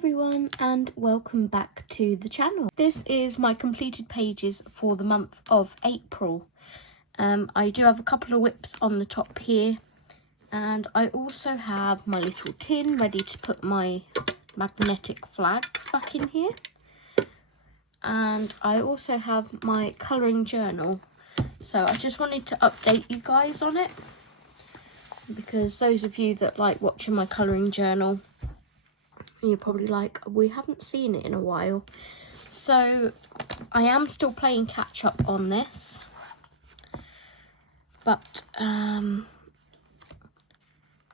everyone and welcome back to the channel. This is my completed pages for the month of April. I do have a couple of whips on the top here, and I also have my little tin ready to put my magnetic flags back in here. And I also have my colouring journal. So I just wanted to update you guys on it, because those of you that like watching my colouring journal, you're probably like, we haven't seen it in a while. So I am still playing catch up on this, but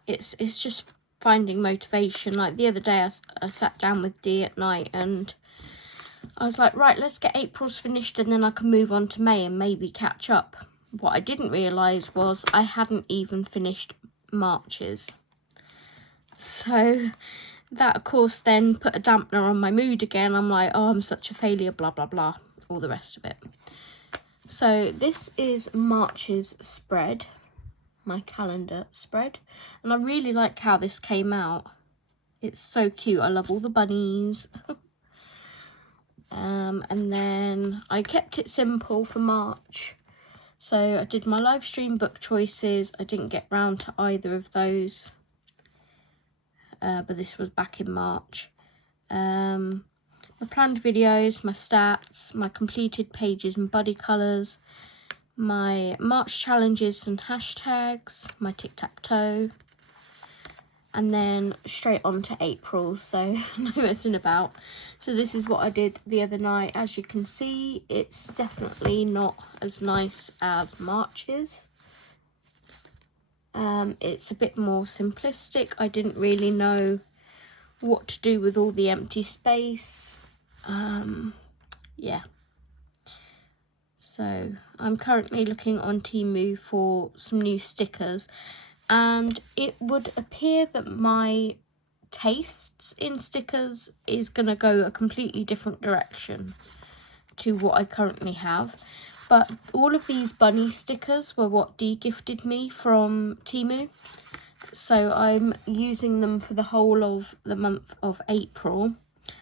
it's just finding motivation. Like the other day I sat down with Dee at night and I was like, right, let's get April's finished and then I can move on to May and maybe catch up. What I didn't realise was I hadn't even finished March's. So that, of course, then put a dampener on my mood again. I'm like, oh, I'm such a failure, blah, blah, blah, all the rest of it. So this is March's spread, my calendar spread. And I really like how this came out. It's so cute. I love all the bunnies. And then I kept it simple for March. So I did my live stream book choices. I didn't get round to either of those. But this was back in March. My planned videos, my stats, my completed pages and buddy colours, my March challenges and hashtags, my tic-tac-toe, and then straight on to April, so no messing about. So this is what I did the other night. As you can see, it's definitely not as nice as March's. It's a bit more simplistic. I didn't really know what to do with all the empty space. Yeah. So I'm currently looking on Temu for some new stickers, and it would appear that my tastes in stickers is going to go a completely different direction to what I currently have. But all of these bunny stickers were what Dee gifted me from Temu. So I'm using them for the whole of the month of April.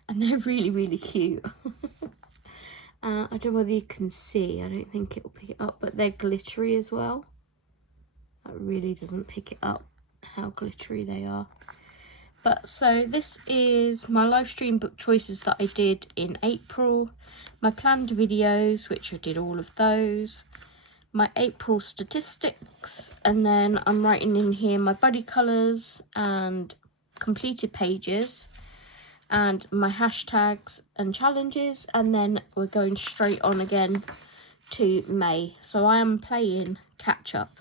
And they're really, really cute. I don't know whether you can see. I don't think it will pick it up. But they're glittery as well. That really doesn't pick it up how glittery they are. But so this is my live stream book choices that I did in April, my planned videos, which I did all of those, my April statistics, and then I'm writing in here my buddy colours and completed pages and my hashtags and challenges, and then we're going straight on again to May. So I am playing catch up.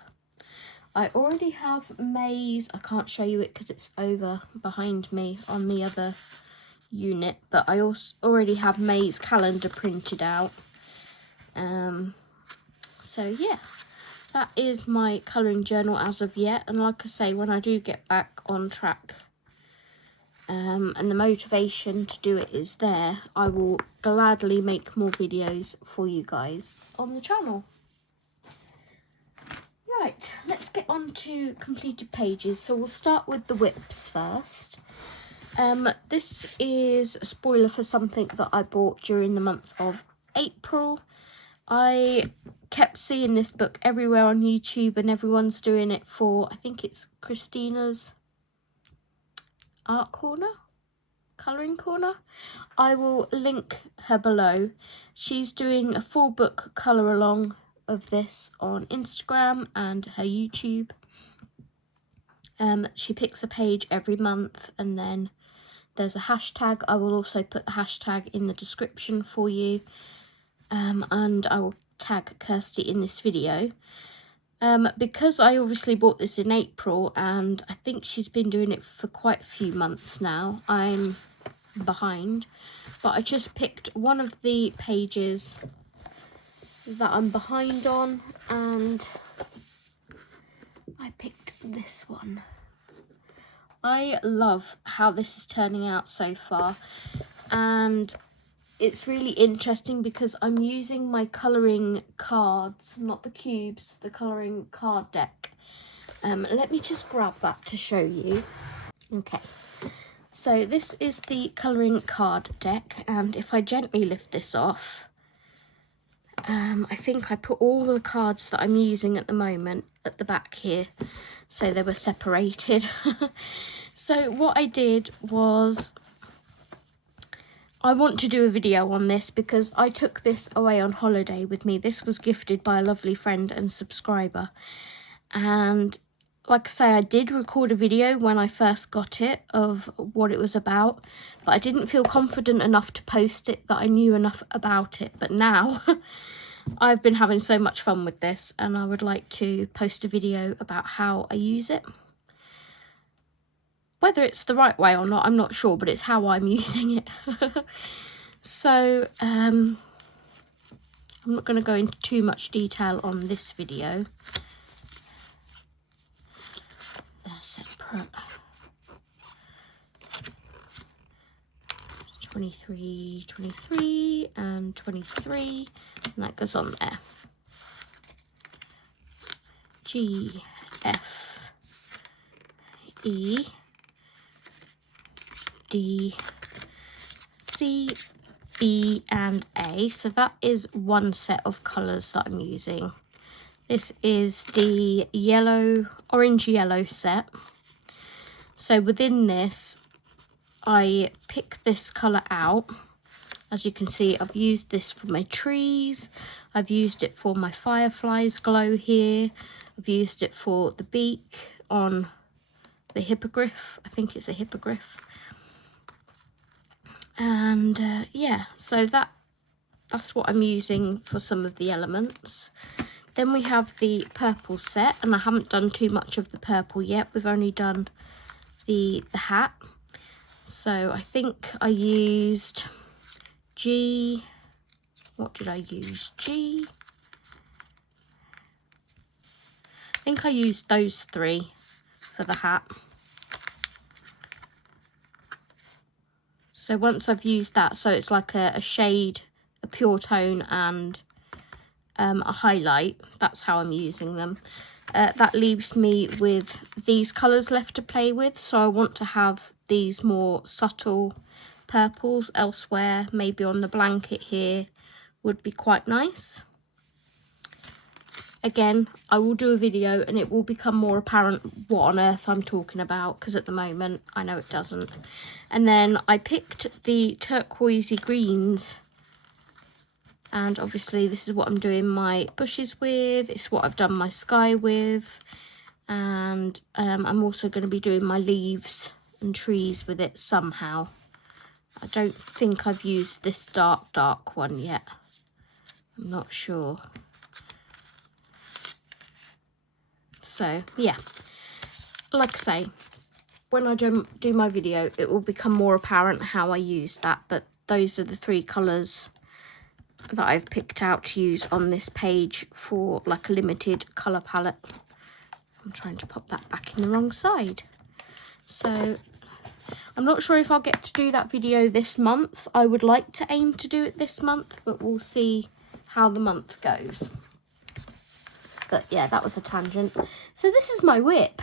I already have May's, I can't show you it because it's over behind me on the other unit, but I also already have May's calendar printed out. So yeah, that is my colouring journal as of yet, and like I say, when I do get back on track and the motivation to do it is there, I will gladly make more videos for you guys on the channel. Right, let's get on to completed pages. So we'll start with the whips first. This is a spoiler for something that I bought during the month of April. I kept seeing this book everywhere on YouTube and everyone's doing it for, I think it's Kristina's art corner, colouring corner. I will link her below. She's doing a full book colour along of this on Instagram and her YouTube. She picks a page every month and then there's a hashtag. I will also put the hashtag in the description for you, and I will tag Kirsty in this video. Because I obviously bought this in April and I think she's been doing it for quite a few months now, I'm behind, but I just picked one of the pages that I'm behind on, and I picked this one. I love how this is turning out so far, and it's really interesting because I'm using my colouring cards, not the cubes, the colouring card deck. Let me just grab that to show you. Okay, So this is the colouring card deck, and if I gently lift this off, I think I put all the cards that I'm using at the moment at the back here, so they were separated. So what I did was, I want to do a video on this because I took this away on holiday with me. This was gifted by a lovely friend and subscriber, and like I say, I did record a video when I first got it of what it was about, but I didn't feel confident enough to post it that I knew enough about it. But now I've been having so much fun with this, and I would like to post a video about how I use it. Whether it's the right way or not, I'm not sure, but it's how I'm using it. So I'm not going to go into too much detail on this video. They're separate. 23, 23 and 23, and that goes on there. G, F, E, D, C, B and A. So that is one set of colours that I'm using. This is the yellow, orange yellow set. So within this, I pick this colour out. As you can see, I've used this for my trees. I've used it for my fireflies glow here. I've used it for the beak on the hippogriff. I think it's a hippogriff. And yeah, so that's what I'm using for some of the elements. Then we have the purple set, and I haven't done too much of the purple yet. We've only done the hat. So I think I used G, what did I use? G, I think I used those three for the hat. So once I've used that, so it's like a shade, a pure tone and a highlight, that's how I'm using them. That leaves me with these colours left to play with, so I want to have these more subtle purples elsewhere, maybe on the blanket here would be quite nice. Again, I will do a video and it will become more apparent what on earth I'm talking about, because at the moment I know it doesn't. And then I picked the turquoisey greens, and obviously this is what I'm doing my bushes with, it's what I've done my sky with, and I'm also going to be doing my leaves and trees with it somehow. I don't think I've used this dark one yet, I'm not sure. So yeah, like I say, when I do my video it will become more apparent how I use that, but those are the three colours that I've picked out to use on this page for like a limited colour palette. I'm trying to pop that back in the wrong side. So I'm not sure if I'll get to do that video this month. I would like to aim to do it this month, but we'll see how the month goes. But yeah, that was a tangent. So this is my whip.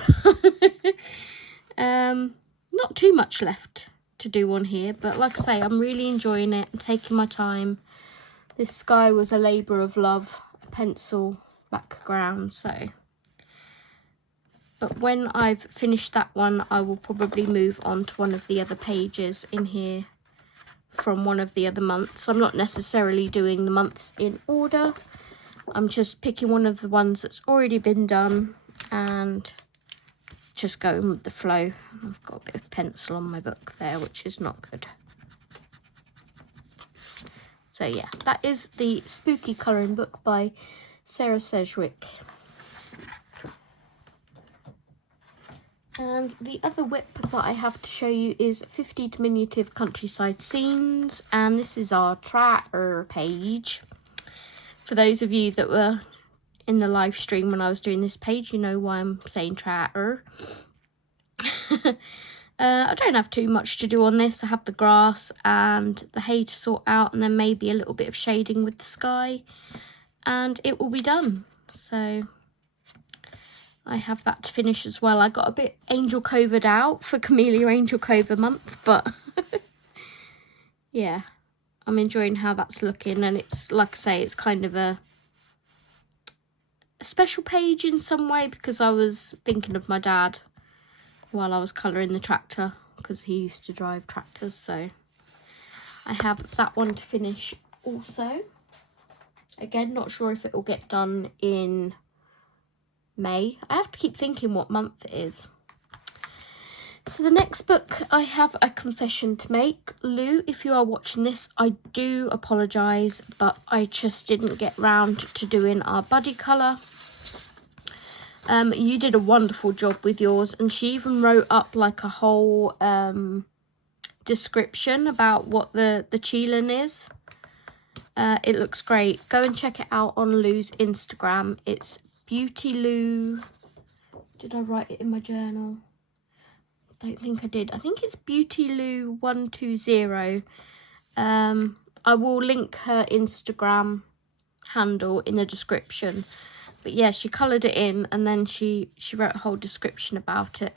Not too much left to do on here, but like I say, I'm really enjoying it. I'm taking my time. This sky was a labour of love, pencil background, so. But when I've finished that one, I will probably move on to one of the other pages in here from one of the other months. I'm not necessarily doing the months in order. I'm just picking one of the ones that's already been done and just going with the flow. I've got a bit of pencil on my book there, which is not good. So yeah, that is the Spooky Colouring Book by Sarah Sedgwick. And the other whip that I have to show you is 50 Diminutive Countryside Scenes, and this is our Tratter page. For those of you that were in the live stream when I was doing this page, you know why I'm saying Tratter. I don't have too much to do on this. I have the grass and the hay to sort out, and then maybe a little bit of shading with the sky, and it will be done. So I have that to finish as well. I got a bit Angel Covered out for Camellia Angel Cover month, but yeah, I'm enjoying how that's looking. And it's, like I say, it's kind of a special page in some way, because I was thinking of my dad while I was colouring the tractor, because he used to drive tractors. So I have that one to finish also. Again, not sure if it will get done in May. I have to keep thinking what month it is. So the next book, I have a confession to make. Lou, if you are watching this, I do apologise, but I just didn't get round to doing our buddy colour. You did a wonderful job with yours, and she even wrote up like a whole description about what the Chelan is. It looks great. Go and check it out on Lou's Instagram. It's Beauty Lou. Did I write it in my journal? Don't think I did. I think it's Beauty Lou 120. I will link her Instagram handle in the description. But yeah, she coloured it in, and then she wrote a whole description about it.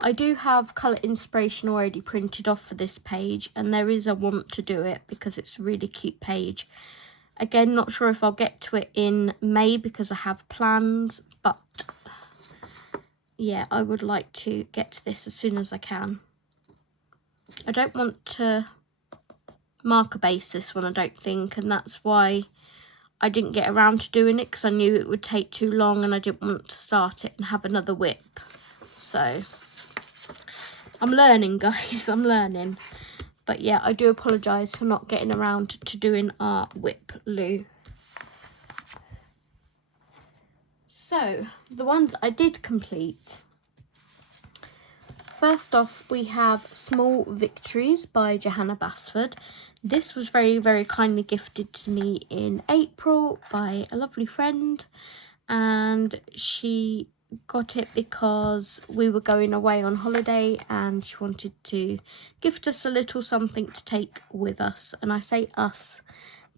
I do have colour inspiration already printed off for this page, and there is a want to do it because it's a really cute page. Again, not sure if I'll get to it in May because I have plans, but yeah, I would like to get to this as soon as I can. I don't want to marker base this one, I don't think, and that's why I didn't get around to doing it, because I knew it would take too long and I didn't want to start it and have another whip. So I'm learning, guys, I'm learning. But yeah, I do apologise for not getting around to doing our whip, Lou. So, the ones I did complete. First off, we have Small Victories by Johanna Basford. This was very, very kindly gifted to me in April by a lovely friend. And she got it because we were going away on holiday and she wanted to gift us a little something to take with us. And I say us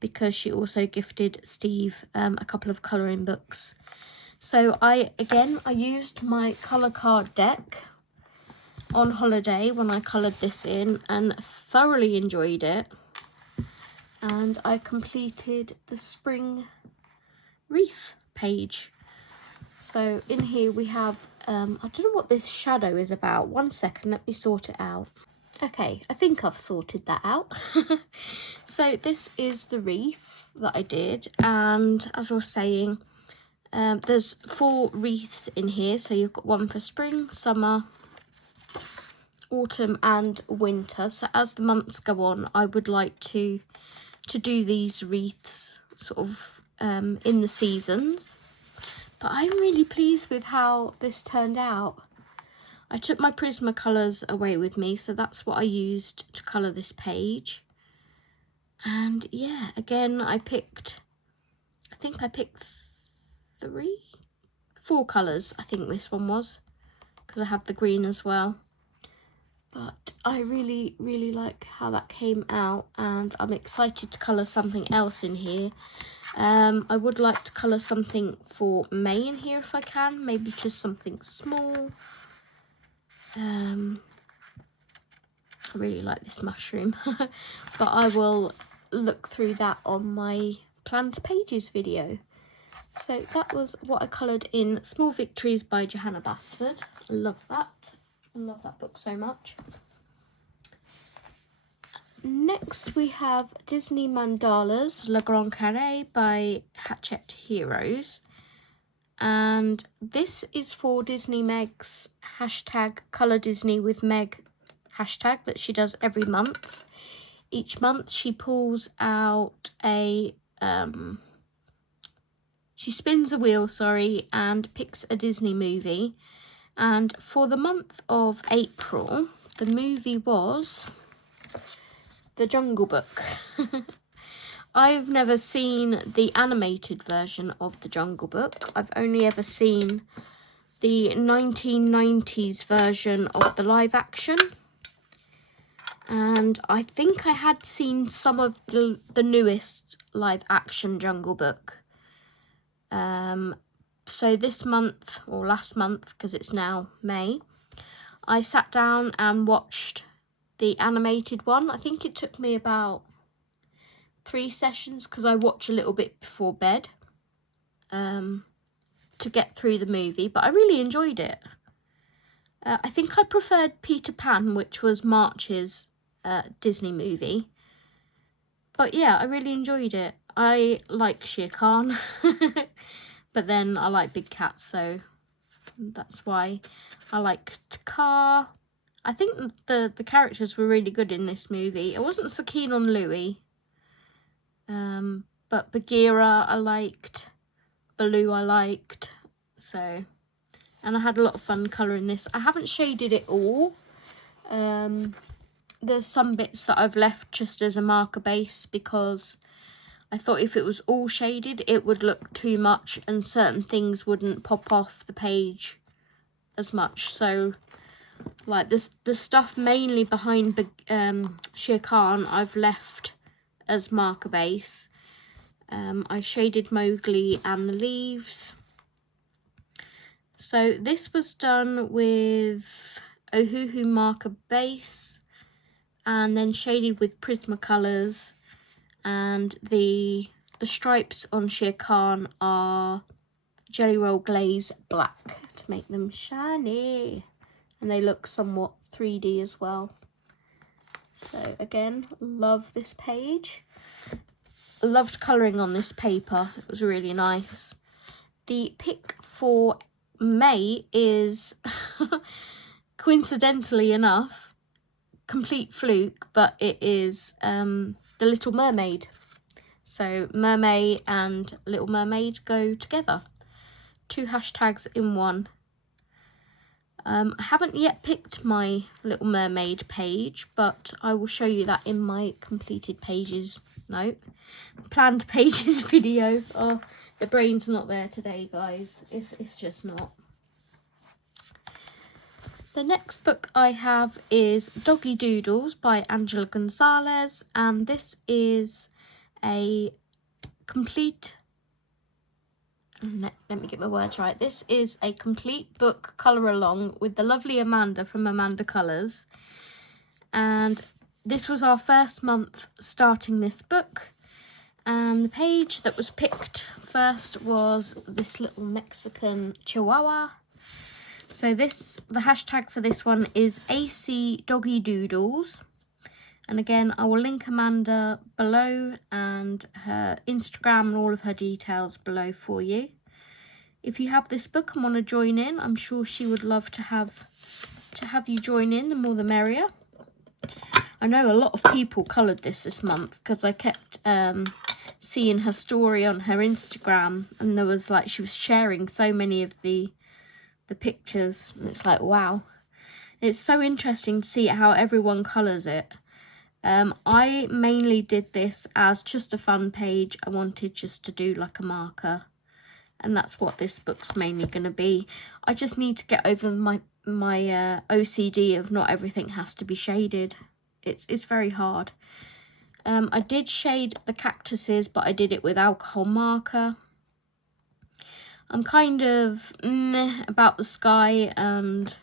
because she also gifted Steve a couple of colouring books. So I used my colour card deck on holiday when I coloured this in and thoroughly enjoyed it. And I completed the spring wreath page. So in here we have, I don't know what this shadow is about. 1 second, let me sort it out. Okay, I think I've sorted that out. So this is the wreath that I did, and as I was saying, there's 4 wreaths in here. So you've got one for spring, summer, autumn and winter. So as the months go on, I would like to do these wreaths sort of in the seasons. But I'm really pleased with how this turned out. I took my Prismacolors away with me, so that's what I used to colour this page. And yeah, again, I think I picked 4 colours, I think this one was, because I have the green as well. But I really, really like how that came out, and I'm excited to colour something else in here. I would like to colour something for May in here if I can, maybe just something small. I really like this mushroom, but I will look through that on my planned pages video. So that was what I coloured in Small Victories by Johanna Basford. I love that. I love that book so much. Next we have Disney Mandalas, Le Gron Care by Hachette Heroes. And this is for Disney Meg's hashtag Colour Disney with Meg hashtag that she does every month. Each month she pulls out a, she spins a wheel, and picks a Disney movie. And for the month of April, the movie was The Jungle Book. I've never seen the animated version of The Jungle Book. I've only ever seen the 1990s version of the live action. And I think I had seen some of the newest live action Jungle Book. So this month, or last month, because it's now May, I sat down and watched the animated one. I think it took me about 3 sessions, because I watch a little bit before bed to get through the movie, but I really enjoyed it. I think I preferred Peter Pan, which was March's Disney movie. But yeah, I really enjoyed it. I like Shere Khan, but then I like big cats, so that's why I liked Car. I think the characters were really good in this movie. I wasn't so keen on Louis, but Bagheera I liked, Baloo I liked, so, and I had a lot of fun colouring this. I haven't shaded it all. There's some bits that I've left just as a marker base, because I thought if it was all shaded it would look too much and certain things wouldn't pop off the page as much. So like this, the stuff mainly behind Shere Khan I've left as marker base. I shaded Mowgli and the leaves. So this was done with Ohuhu marker base and then shaded with Prismacolors, and the stripes on Shere Khan are Jelly Roll Glaze black to make them shiny, and they look somewhat 3D as well. So again, love this page. I loved colouring on this paper, it was really nice. The pick for May is coincidentally enough, complete fluke, but it is The Little Mermaid. So Mermaid and Little Mermaid go together. 2 hashtags in one. I haven't yet picked my Little Mermaid page, but I will show you that in my completed pages, planned pages video. Oh, the brain's not there today, guys. It's just not. The next book I have is Doggy Doodles by Angela Gonzalez, and this is a complete, let me get my words right, this is a complete book colour along with the lovely Amanda from Amanda Colours, and this was our first month starting this book, and the page that was picked first was this little Mexican Chihuahua. So the hashtag for this one is AC Doggy Doodles. And again, I will link Amanda below and her Instagram and all of her details below for you. If you have this book and want to join in, I'm sure she would love to have you join in. The more the merrier. I know a lot of people coloured this month, because I kept seeing her story on her Instagram, and there was like, she was sharing so many of the pictures, and it's like, wow, it's so interesting to see how everyone colours it. I mainly did this as just a fun page. I wanted just to do like a marker, and that's what this book's mainly going to be. I just need to get over my OCD of not everything has to be shaded. It's very hard. I did shade the cactuses, but I did it with alcohol marker. I'm kind of about the sky and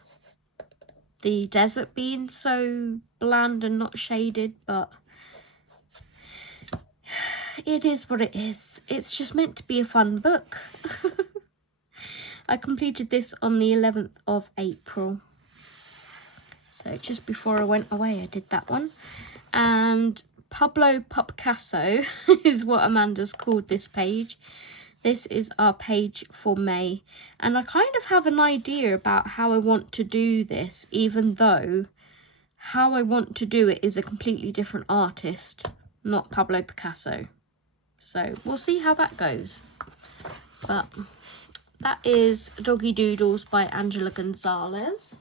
the desert being so bland and not shaded, but it is what it is. It's just meant to be a fun book. I completed this on the 11th of April. So just before I went away, I did that one. And Pablo Picasso is what Amanda's called this page. This is our page for May, and I kind of have an idea about how I want to do this, even though how I want to do it is a completely different artist, not Pablo Picasso. So we'll see how that goes. But that is Doggy Doodles by Angela Gonzalez.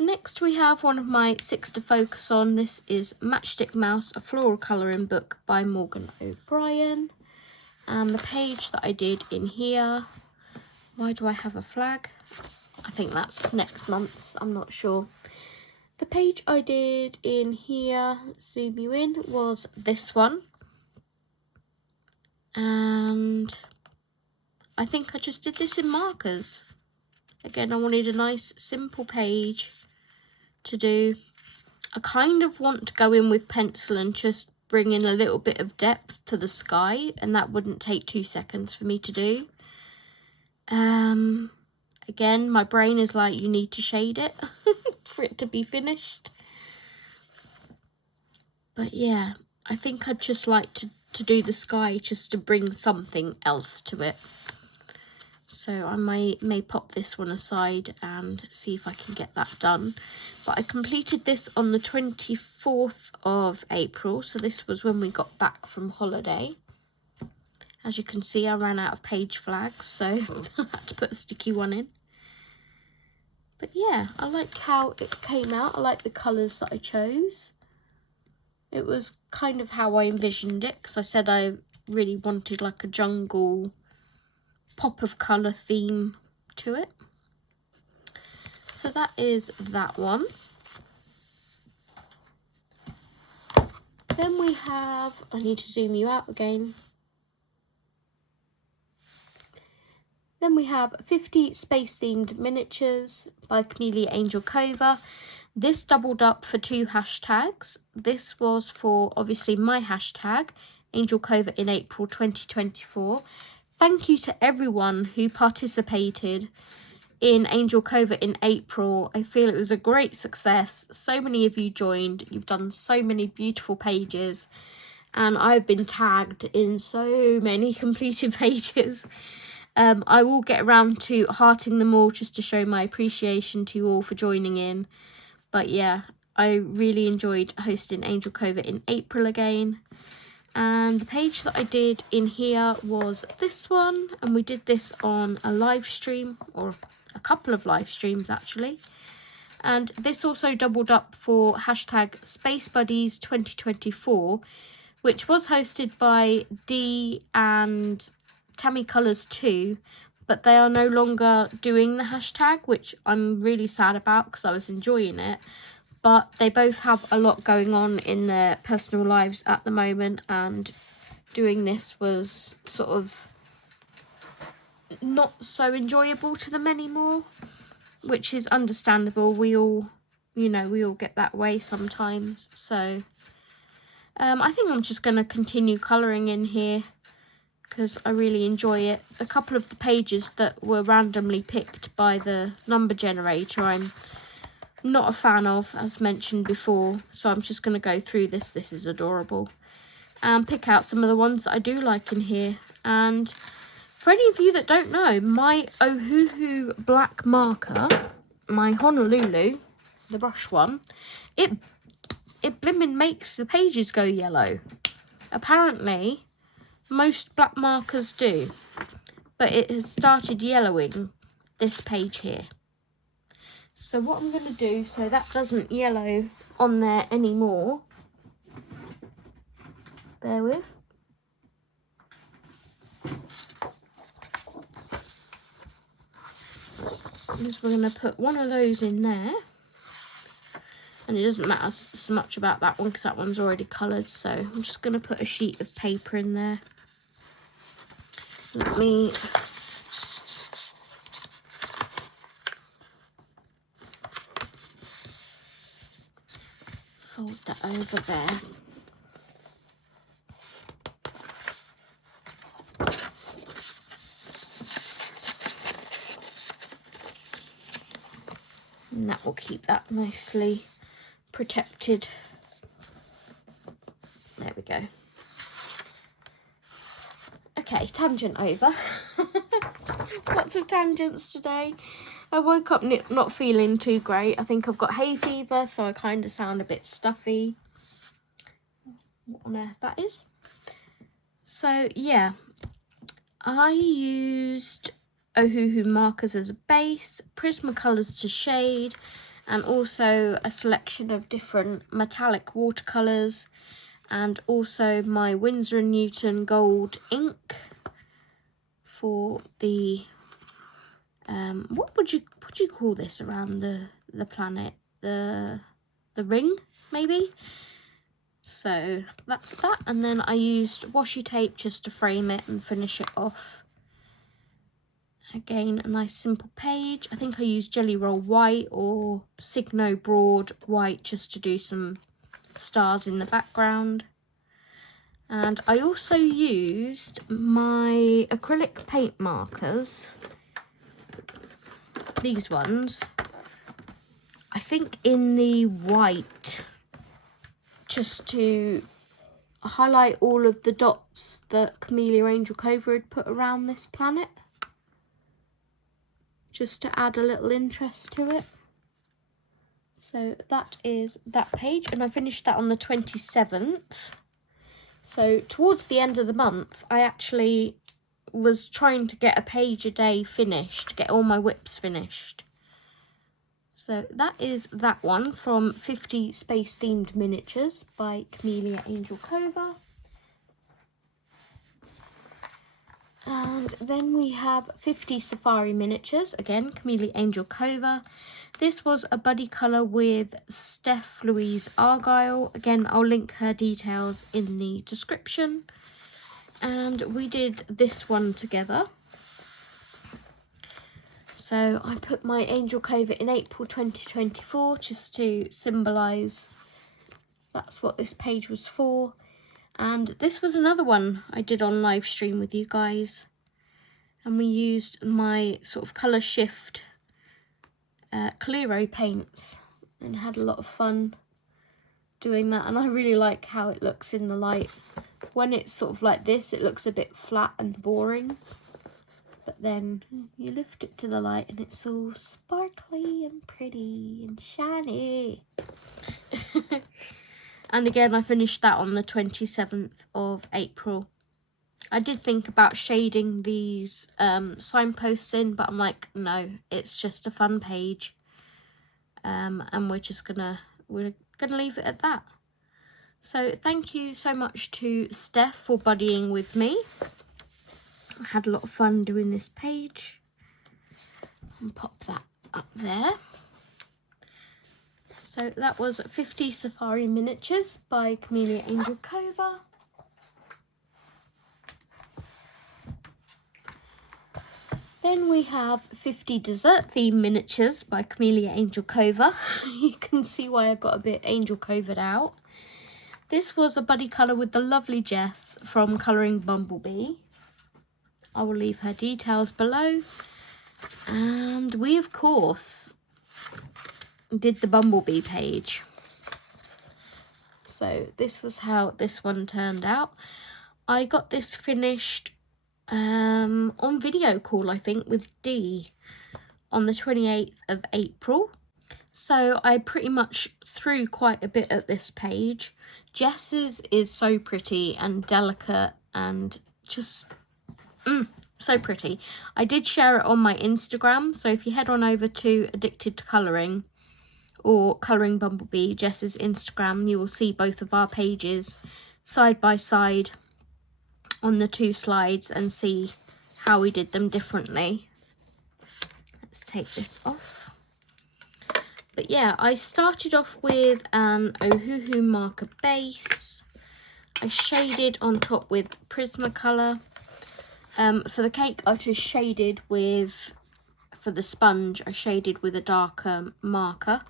Next we have one of my sticks to focus on. This is Sck Mouse, a floral colouring book by Morgan O'Brien. And the page that I did in here, why do I have a flag? I think that's next month's, I'm not sure. The page I did in here, zoom you in, was this one. And I think I just did this in markers. Again, I wanted a nice simple page to do. I kind of want to go in with pencil and just bring in a little bit of depth to the sky, and that wouldn't take 2 seconds for me to do. Again, my brain is like, you need to shade it for it to be finished. But yeah, I think I'd just like to do the sky just to bring something else to it. So I may pop this one aside and see if I can get that done. But I completed this on the 24th of April. So this was when we got back from holiday. As you can see, I ran out of page flags, so I had to put a sticky one in. But yeah, I like how it came out. I like the colours that I chose. It was kind of how I envisioned it, because I said I really wanted like a jungle pop of colour theme to it. So that is that one. Then we have, I need to zoom you out again. Then we have 50 space themed miniatures by Camellia Angel Cova. This doubled up for 2 hashtags. This was for obviously my hashtag, Angel Cova in April 2024. Thank you to everyone who participated in Angel Cova in April. I feel it was a great success. So many of you joined. You've done so many beautiful pages. And I've been tagged in so many completed pages. I will get around to hearting them all just to show my appreciation to you all for joining in. But yeah, I really enjoyed hosting Angel Cova in April again. And the page that I did in here was this one, and we did this on a live stream, or a couple of live streams actually. And this also doubled up for hashtag Space Buddies 2024, which was hosted by Dee and Tammy Colours 2, but they are no longer doing the hashtag, which I'm really sad about because I was enjoying it. But they both have a lot going on in their personal lives at the moment, and doing this was sort of not so enjoyable to them anymore, which is understandable. We all get that way sometimes. So I think I'm just going to continue colouring in here because I really enjoy it. A couple of the pages that were randomly picked by the number generator I'm not a fan of, as mentioned before, so I'm just going to go through this. This is adorable, and pick out some of the ones that I do like in here. And for any of you that don't know, my Ohuhu black marker, my Honolulu, the brush one, it blimmin' makes the pages go yellow. Apparently most black markers do, but it has started yellowing this page here. So what I'm going to do, so that doesn't yellow on there anymore, bear with, is we're going to put one of those in there. And it doesn't matter so much about that one because that one's already coloured. So I'm just going to put a sheet of paper in there. Let me fold that over there. And that will keep that nicely protected. There we go. Okay, tangent over. Lots of tangents today. I woke up not feeling too great. I think I've got hay fever, so I kind of sound a bit stuffy. What on earth that is. So yeah, I used Ohuhu markers as a base, Prismacolors to shade, and also a selection of different metallic watercolours, and also my Winsor & Newton gold ink for the what would you call this around the planet, the ring maybe. So that's that, and then I used washi tape just to frame it and finish it off. Again, a nice simple page. I think I used Jelly Roll White or Signo Broad White just to do some stars in the background. And I also used my acrylic paint markers, these ones, I think in the white, just to highlight all of the dots that Camellia Angel Cobra had put around this planet, just to add a little interest to it. So that is that page, and I finished that on the 27th. So towards the end of the month, I actually was trying to get a page a day finished, get all my whips finished. So that is that one from 50 Space Themed Miniatures by Camellia Angel Cobra. And then we have 50 Safari Miniatures, again, Camellia Angel Cobra. This was a buddy colour with Steph Louise Argyle. Again, I'll link her details in the description. And we did this one together. So I put my Angel Cobra in April 2024 just to symbolise that's what this page was for. And this was another one I did on live stream with you guys. And we used my sort of colour shift Clearo paints and had a lot of fun doing that. And I really like how it looks in the light. When it's sort of like this, it looks a bit flat and boring. But then you lift it to the light and it's all sparkly and pretty and shiny. And again, I finished that on the 27th of April. I did think about shading these signposts in, but I'm like, no, it's just a fun page. And we're gonna leave it at that. So thank you so much to Steph for buddying with me. I had a lot of fun doing this page. And pop that up there. So that was 50 Safari Miniatures by Camellia Angel Cobra. Then we have 50 Dessert Theme Miniatures by Camellia Angel Cobra. You can see why I got a bit Angel Covered out. This was a buddy colour with the lovely Jess from Colouring Bumblebee. I will leave her details below. And we, of course, did the Bumblebee page. So this was how this one turned out. I got this finished on video call, I think, with Dee on the 28th of April. So I pretty much threw quite a bit at this page. Jess's is so pretty and delicate and just so pretty. I did share it on my Instagram, so if you head on over to Addicted to Colouring or Colouring Bumblebee, Jess's Instagram, you will see both of our pages side by side on the two slides and see how we did them differently. Let's take this off. But yeah, I started off with an Ohuhu marker base. I shaded on top with Prismacolor. For the cake, I just shaded with, for the sponge, I shaded with a darker marker.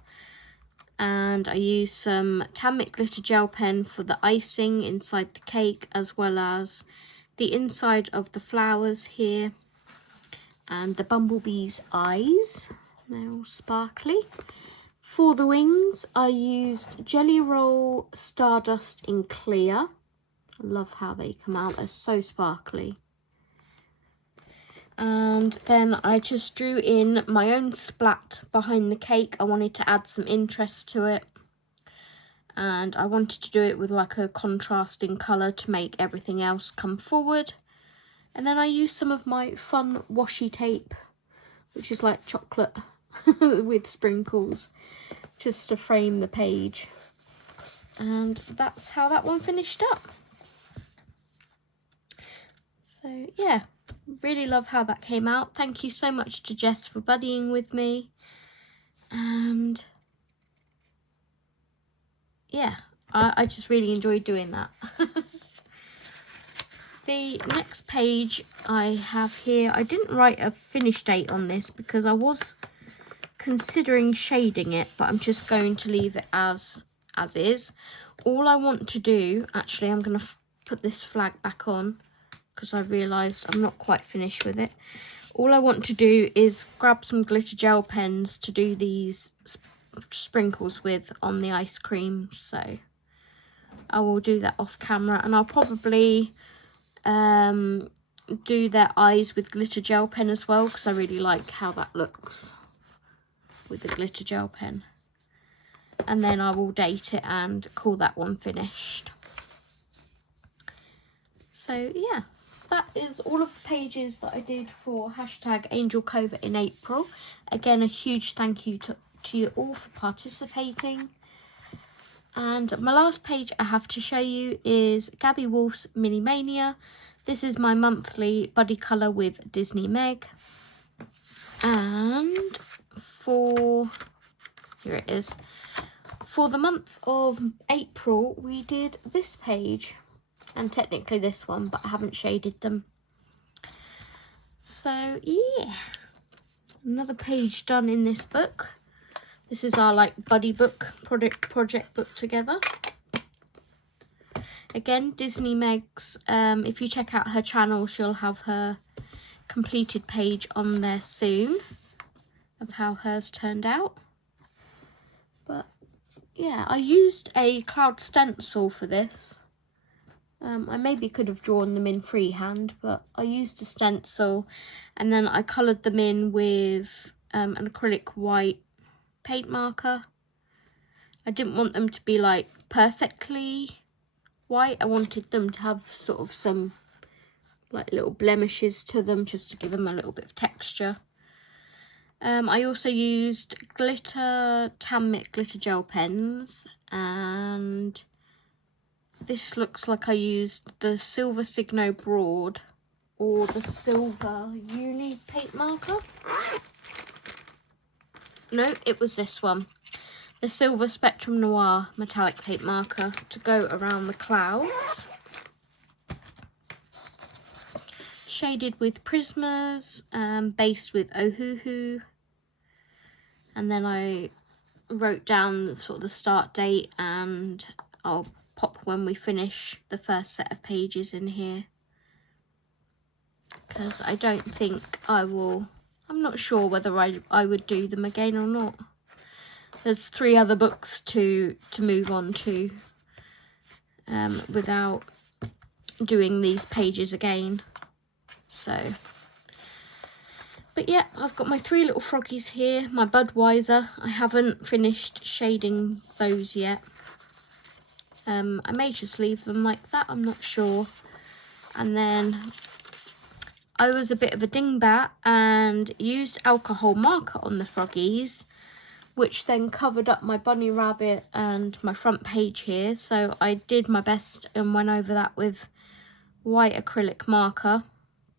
And I used some Tamic Glitter Gel Pen for the icing inside the cake, as well as the inside of the flowers here. And the bumblebee's eyes, they're all sparkly. For the wings, I used Jelly Roll Stardust in Clear. I love how they come out, they're so sparkly. And then I just drew in my own splat behind the cake. I wanted to add some interest to it. And I wanted to do it with like a contrasting colour to make everything else come forward. And then I used some of my fun washi tape, which is like chocolate with sprinkles, just to frame the page. And that's how that one finished up. So yeah, really love how that came out. Thank you so much to Jess for buddying with me. And yeah, I just really enjoyed doing that. The next page I have here, I didn't write a finish date on this because I was considering shading it, but I'm just going to leave it as is. All I want to do, actually, I'm going to put this flag back on because I realised I'm not quite finished with it. All I want to do is grab some glitter gel pens to do these sprinkles with on the ice cream, so I will do that off camera, and I'll probably do their eyes with glitter gel pen as well, because I really like how that looks with the glitter gel pen. And then I will date it and call that one finished. So yeah, that is all of the pages that I did for hashtag Angel Covert in April. Again, a huge thank you to you all for participating. And my last page I have to show you is Gabby Wolf's Mini Mania. This is my monthly buddy colour with Disney Meg. And here it is. For the month of April, we did this page. And technically this one, but I haven't shaded them. So yeah, another page done in this book. This is our like buddy book, project book together. Again, Disney Meg's, if you check out her channel, she'll have her completed page on there soon of how hers turned out. But yeah, I used a cloud stencil for this. I maybe could have drawn them in freehand, but I used a stencil and then I coloured them in with an acrylic white paint marker. I didn't want them to be like perfectly white. I wanted them to have sort of some like little blemishes to them, just to give them a little bit of texture. I also used glitter Tammic glitter gel pens, and this looks like I used the Silver Signo Broad or the Silver Uni paint marker. No, it was this one. The Silver Spectrum Noir metallic paint marker to go around the clouds. Shaded with Prismas, based with Ohuhu. And then I wrote down sort of the start date, and I'll pop when we finish the first set of pages in here. Because I don't think I will, I'm not sure whether I would do them again or not. There's 3 other books to move on to without doing these pages again. So, but yeah, I've got my 3 little froggies here. My Budweiser, I haven't finished shading those yet. I may just leave them like that, I'm not sure. And then I was a bit of a dingbat and used alcohol marker on the froggies, which then covered up my bunny rabbit and my front page here. So I did my best and went over that with white acrylic marker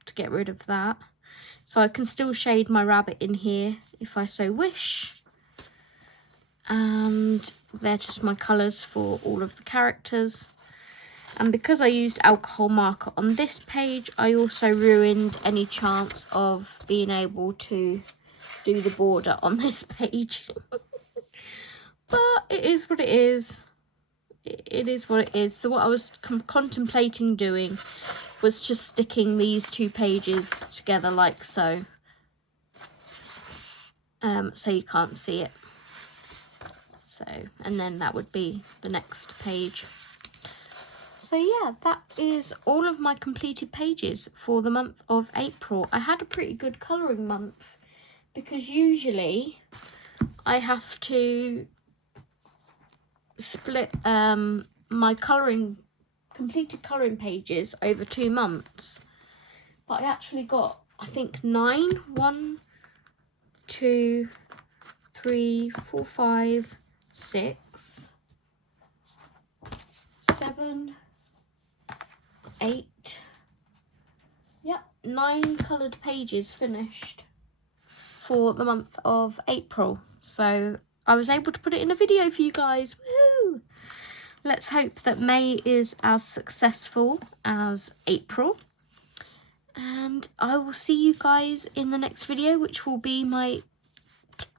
to get rid of that. So I can still shade my rabbit in here if I so wish. And they're just my colours for all of the characters. And because I used alcohol marker on this page, I also ruined any chance of being able to do the border on this page. But it is what it is. It is what it is. So what I was contemplating doing was just sticking these 2 pages together like so. So you can't see it. So, and then that would be the next page. So yeah, that is all of my completed pages for the month of April. I had a pretty good colouring month, because usually I have to split my completed colouring pages over 2 months. But I actually got, I think, 9. 1, 2, 3, 4, 5, 6, 7, 8. Yep, 9 coloured pages finished for the month of April. So I was able to put it in a video for you guys. Woohoo! let's hope that May is as successful as April. And I will see you guys in the next video, which will be my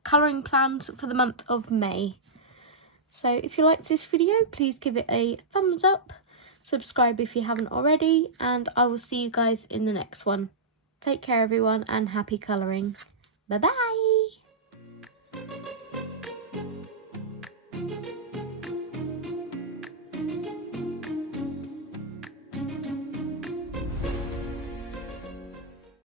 colouring plans for the month of May. So if you liked this video, please give it a thumbs up, subscribe if you haven't already, and I will see you guys in the next one. Take care everyone, and happy colouring. Bye bye!